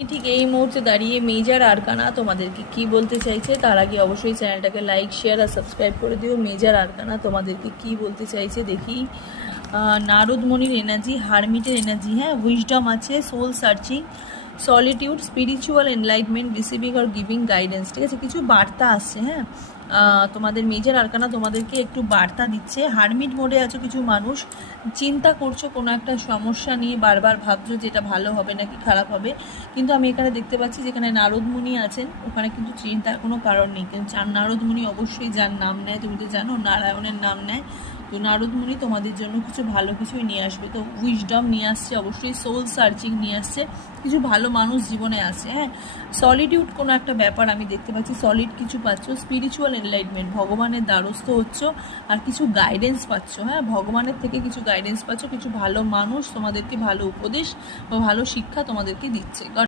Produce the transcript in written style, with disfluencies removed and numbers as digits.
ঠিক এই মুহূর্তে দাঁড়িয়ে মেজর আরকানা তোমাদেরকে কি বলতে চাইছে তার আগে অবশ্যই চ্যানেলটাকে লাইক শেয়ার আর সাবস্ক্রাইব করে দিও। মেজর আরকানা তোমাদেরকে কি বলতে চাইছে দেখি। নারদমণির এনার্জি, হারমিটের এনার্জি, হ্যাঁ, উইজডম আছে, soul searching, solitude, spiritual enlightenment, receiving আর গিভিং গাইডেন্স। ঠিক আছে, কিছু বার্তা আসছে। হ্যাঁ, তোমাদের মেজর আরকানা তোমাদেরকে একটু বার্তা দিচ্ছে। হারমিট মোডে আছো কিছু মানুষ, চিন্তা করছো কোনো একটা সমস্যা নিয়ে, বারবার ভাবছো যেটা ভালো হবে নাকি খারাপ হবে। কিন্তু আমি এখানে দেখতে পাচ্ছি যেখানে নারদমুনি আছেন ওখানে কিন্তু চিন্তার কোনো কারণ নেই। কিন্তু নারদমুনি অবশ্যই যার নাম নেয়, তুমি তো জানো নারায়ণের নাম নেয়, তো নারদমুনি তোমাদের জন্য কিছু ভালো কিছুই নিয়ে আসবে। তো উইজডম নিয়ে আসছে, অবশ্যই সোল সার্চিং নিয়ে আসছে, কিছু ভালো মানুষ জীবনে আসে। হ্যাঁ, সলিটিউড কোনো একটা ব্যাপার আমি দেখতে পাচ্ছি, সলিড কিছু পাচ্ছ, স্পিরিচুয়াল এনলাইটমেন্ট, ভগবানের দ্বারস্থ হচ্ছ আর কিছু গাইডেন্স পাচ্ছ। হ্যাঁ, ভগবানের থেকে কিছু গাইডেন্স পাচ্ছ, কিছু ভালো মানুষ তোমাদেরকে ভালো উপদেশ বা ভালো শিক্ষা তোমাদেরকে দিচ্ছে।